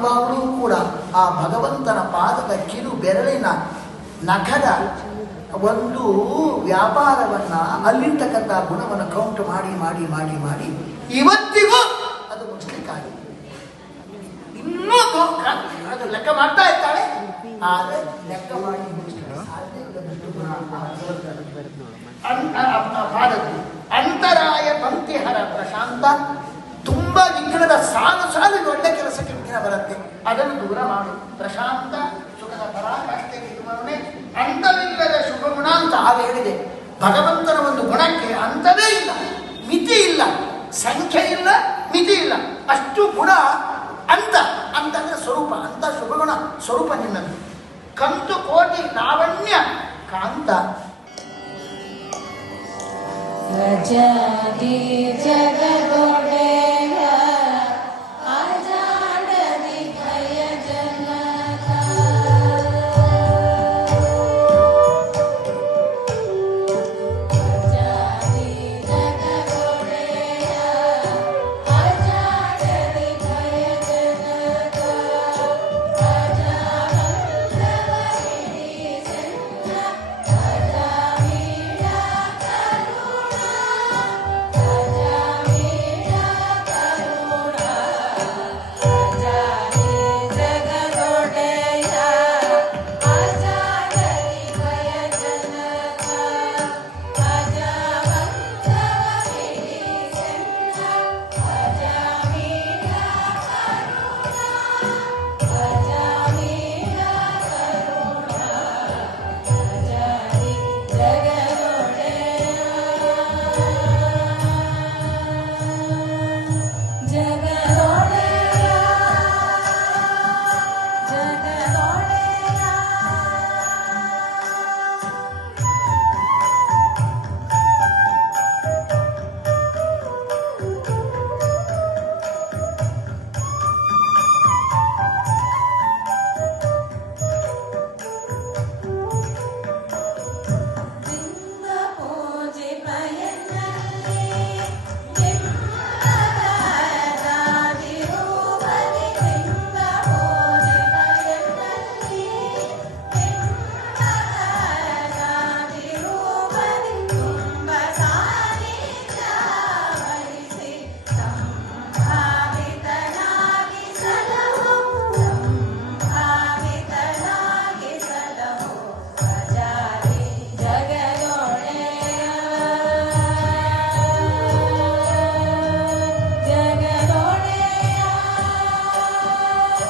ಯಾವಾಗಲೂ ಕೂಡ ಆ ಭಗವಂತನ ಪಾದದ ಕಿರು ಬೆರಳಿನ ನಖದ ಒಂದು ವ್ಯಾಪಾರವನ್ನ ಅಲ್ಲಿರ್ತಕ್ಕಂಥ ಗುಣವನ್ನು ಕೌಂಟ್ ಮಾಡಿ ಮಾಡಿ ಮಾಡಿ ಮಾಡಿ ಇವತ್ತಿಗೂ ಅದು ಮುಗಿಸ್ಲಿಕ್ಕಾಗಿ ಇನ್ನೂ ಅದು ಲೆಕ್ಕ ಮಾಡ್ತಾ ಇರ್ತಾಳೆ. ಆದರೆ ಲೆಕ್ಕ ಮಾಡಿ ಮುಗಿಸ್ಲಿಕ್ಕೆ ಪಾದದ್ದು ಅಂತರಾಯ ಪಂಕ್ತಿಹರ ಪ್ರಶಾಂತ. ತುಂಬಾ ವಿಘ್ನದ ಸಾಲು ಸಾಲಿಗೆ ಒಳ್ಳೆ ಕೆಲಸಕ್ಕೆ ವಿಘ್ನ ಬರುತ್ತೆ, ಅದನ್ನು ದೂರ ಮಾಡು. ಪ್ರಶಾಂತ ಸುಖದ ಪರಾಕಾಷ್ಠೆಗೆ ಇರುವವನೇ ಅಂತವಿಲ್ಲದ ಶುಭ ಗುಣ ಅಂತ ಆಗ ಹೇಳಿದೆ. ಭಗವಂತನ ಒಂದು ಗುಣಕ್ಕೆ ಅಂತವೇ ಇಲ್ಲ, ಮಿತಿ ಇಲ್ಲ, ಸಂಖ್ಯೆ ಇಲ್ಲ, ಮಿತಿ ಇಲ್ಲ. ಅಷ್ಟು ಗುಣ ಅಂತಂದ್ರೆ ಸ್ವರೂಪ, ಅಂತ ಶುಭಗುಣ ಸ್ವರೂಪ ನಿನ್ನದು. ಕಂತು ಕೋಟಿ ಲಾವಣ್ಯ ಕಾಂತ ಜಗದೊಳ